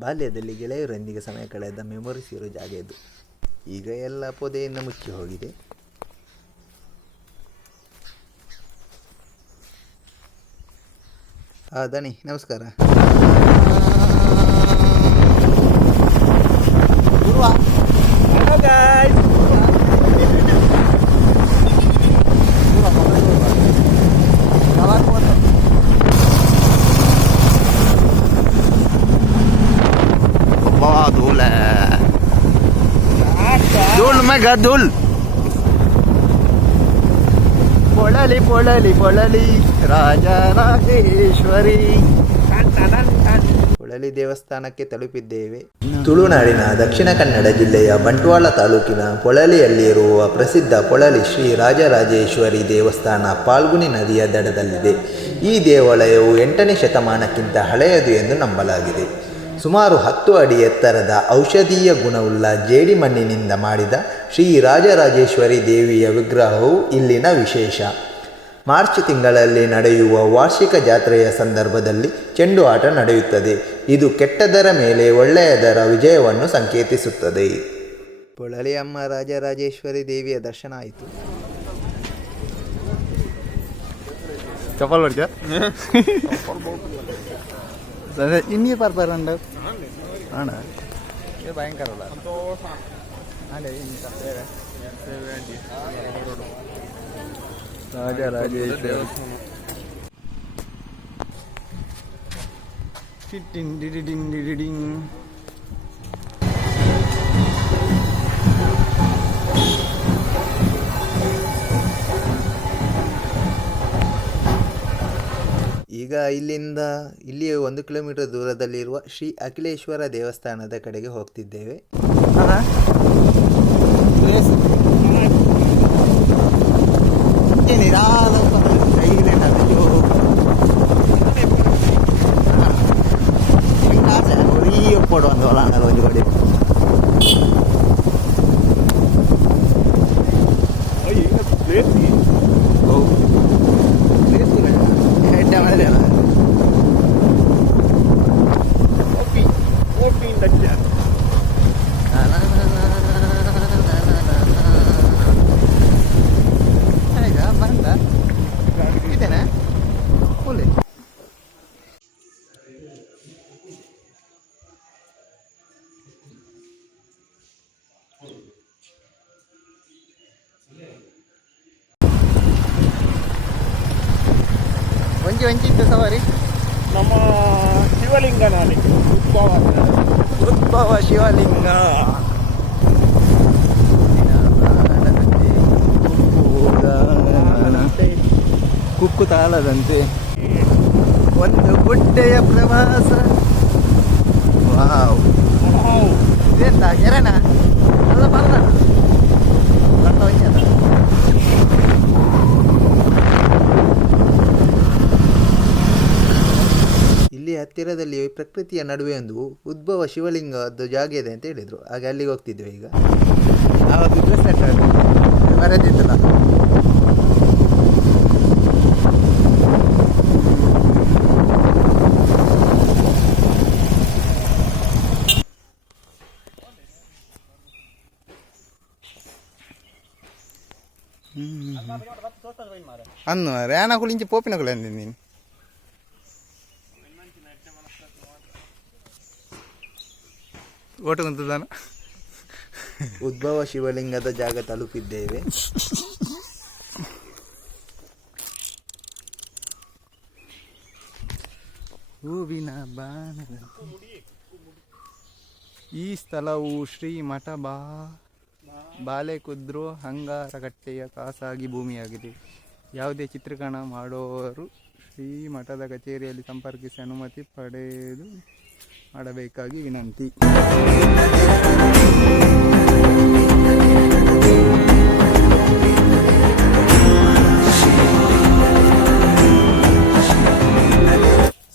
ಬಾಲ್ಯದಲ್ಲಿ ಗೆಳೆಯರೊಂದಿಗೆ ಸಮಯ ಕಳೆದ ಮೆಮೊರೀಸ್ ಇರೋ ಜಾಗ ಇದು. ಈಗ ಎಲ್ಲ ಪೊದೆಯಿಂದ ಮುಚ್ಚಿ ಹೋಗಿದೆ. ದಣಿ ನಮಸ್ಕಾರ. धूल है, धूल में घर धूल. ಪೊಳಲಿ ಪೊಳಲಿ ಪೊಳಲಿ ರಾಜರಾಜೇಶ್ವರಿ. ಪೊಳಲಿ ದೇವಸ್ಥಾನಕ್ಕೆ ತಲುಪಿದ್ದೇವೆ. ತುಳುನಾಡಿನ ದಕ್ಷಿಣ ಕನ್ನಡ ಜಿಲ್ಲೆಯ ಬಂಟ್ವಾಳ ತಾಲೂಕಿನ ಪೊಳಲಿಯಲ್ಲಿರುವ ಪ್ರಸಿದ್ಧ ಪೊಳಲಿ ಶ್ರೀ ರಾಜರಾಜೇಶ್ವರಿ ದೇವಸ್ಥಾನ ಪಾಲ್ಗುಣಿ ನದಿಯ ದಡದಲ್ಲಿದೆ. ಈ ದೇವಾಲಯವು 8ನೇ ಶತಮಾನಕ್ಕಿಂತ ಹಳೆಯದು ಎಂದು ನಂಬಲಾಗಿದೆ. ಸುಮಾರು 10 ಅಡಿ ಎತ್ತರದ ಔಷಧೀಯ ಗುಣವುಳ್ಳ ಜೇಡಿಮಣ್ಣಿನಿಂದ ಮಾಡಿದ ಶ್ರೀ ರಾಜರಾಜೇಶ್ವರಿ ದೇವಿಯ ವಿಗ್ರಹವು ಇಲ್ಲಿನ ವಿಶೇಷ. ಮಾರ್ಚ್ ತಿಂಗಳಲ್ಲಿ ನಡೆಯುವ ವಾರ್ಷಿಕ ಜಾತ್ರೆಯ ಸಂದರ್ಭದಲ್ಲಿ ಚೆಂಡು ಆಟ ನಡೆಯುತ್ತದೆ. ಇದು ಕೆಟ್ಟದರ ಮೇಲೆ ಒಳ್ಳೆಯದರ ವಿಜಯವನ್ನು ಸಂಕೇತಿಸುತ್ತದೆ. ಪೊಳಲಿ ಅಮ್ಮ ರಾಜರಾಜೇಶ್ವರಿ ದೇವಿಯ ದರ್ಶನ ಆಯಿತು. ಇನ್ನೀ ಬರ್ಬಾರಂಡ ആണ് ഭയങ്കരല്ല രാജരാജേശ്വരി. ಈಗ ಇಲ್ಲಿ 1 ಕಿಲೋಮೀಟರ್ ದೂರದಲ್ಲಿರುವ ಶ್ರೀ ಅಖಿಲೇಶ್ವರ ದೇವಸ್ಥಾನದ ಕಡೆಗೆ ಹೋಗ್ತಿದ್ದೇವೆ. ಒಂಚಿತ್ತು ಸವಾರಿ ನಮ್ಮ ಶಿವಲಿಂಗ ನಾಡಿ ಉದ್ಭವ ಶಿವಲಿಂಗ. ಕುಕ್ಕು ತಾಳದಂತೆ ಒಂದು ಗುಡ್ಡೆಯ ಪ್ರವಾಸ. ವಾವ್, ಇದೆಂತ ಕೆರೆನ ಅಲ್ಲ ಬಲ್ಲ ಇಲ್ಲಿ ಹತ್ತಿರದಲ್ಲಿ ಪ್ರಕೃತಿಯ ನಡುವೆ ಒಂದು ಉದ್ಭವ ಶಿವಲಿಂಗದ್ದು ಜಾಗ ಇದೆ ಅಂತ ಹೇಳಿದರು. ಹಾಗೆ ಅಲ್ಲಿಗೆ ಹೋಗ್ತಿದ್ವಿ. ಈಗ ಆವಾಗ ಬರದಿತ್ತಲ್ಲ. ಅನ್ನು ರೇಣ ಕುಳಿಂಚಿ ಪೋಪಿನ ಕುಳಿ ಅಂದಿ ನೀನು. ಓಟು ಕುಂತದಾನ. ಉದ್ಭವ ಶಿವಲಿಂಗದ ಜಾಗ ತಲುಪಿದ್ದೇವೆ. ಹೂವಿನ ಬಾಣದಂತೆ ಈ ಸ್ಥಳವು ಶ್ರೀ ಮಠ ಬಾಲೆಕುದ್ರು ಹಂಗಾರಕಟ್ಟೆಯ ಖಾಸಗಿ ಭೂಮಿಯಾಗಿದೆ. ಯಾವುದೇ ಚಿತ್ರೀಕರಣ ಮಾಡುವವರು ಶ್ರೀ ಮಠದ ಕಚೇರಿಯಲ್ಲಿ ಸಂಪರ್ಕಿಸಿ ಅನುಮತಿ ಪಡೆದು ಮಾಡಬೇಕಾಗಿ ವಿನಂತಿ.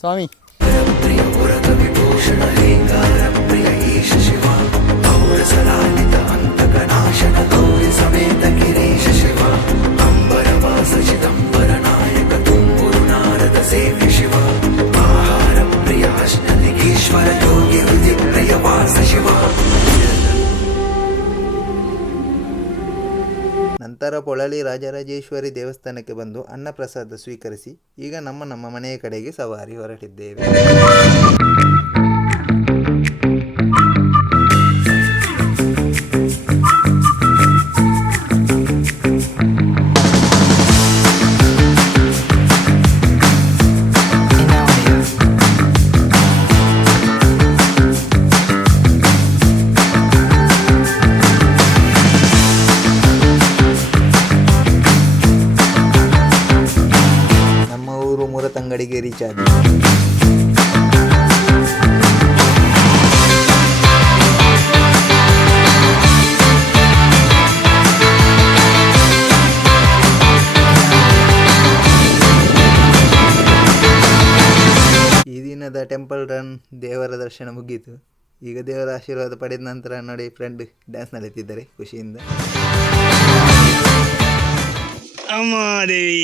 ಸ್ವಾಮಿ ಸೇವ್ಯ ಶಿವ ಆಹಾರ ಪ್ರಿಯ ಅಶ್ನದಿಗೀಶ್ವರ ಯೋಗಿ ಹೃದಯ ನಂತರ ಪೊಳಲಿ ರಾಜರಾಜೇಶ್ವರಿ ದೇವಸ್ಥಾನಕ್ಕೆ ಬಂದು ಅನ್ನಪ್ರಸಾದ ಸ್ವೀಕರಿಸಿ ಈಗ ನಮ್ಮ ಮನೆಯ ಕಡೆಗೆ ಸವಾರಿ ಹೊರಟಿದ್ದೇವೆ. ಮುರತಂಗಡಿಗೆ ರೀಚ್ ಆದ್ವಿ. ಈ ದಿನದ ಟೆಂಪಲ್ ರನ್ ದೇವರ ದರ್ಶನ ಮುಗೀತು. ಈಗ ದೇವರ ಆಶೀರ್ವಾದ ಪಡೆದ ನಂತರ ನೋಡಿ ಫ್ರೆಂಡ್ ಡ್ಯಾನ್ಸ್ ನಡೀತಿದ್ದಾರೆ ಖುಷಿಯಿಂದ. ಅಮ್ಮ ದೇವಿ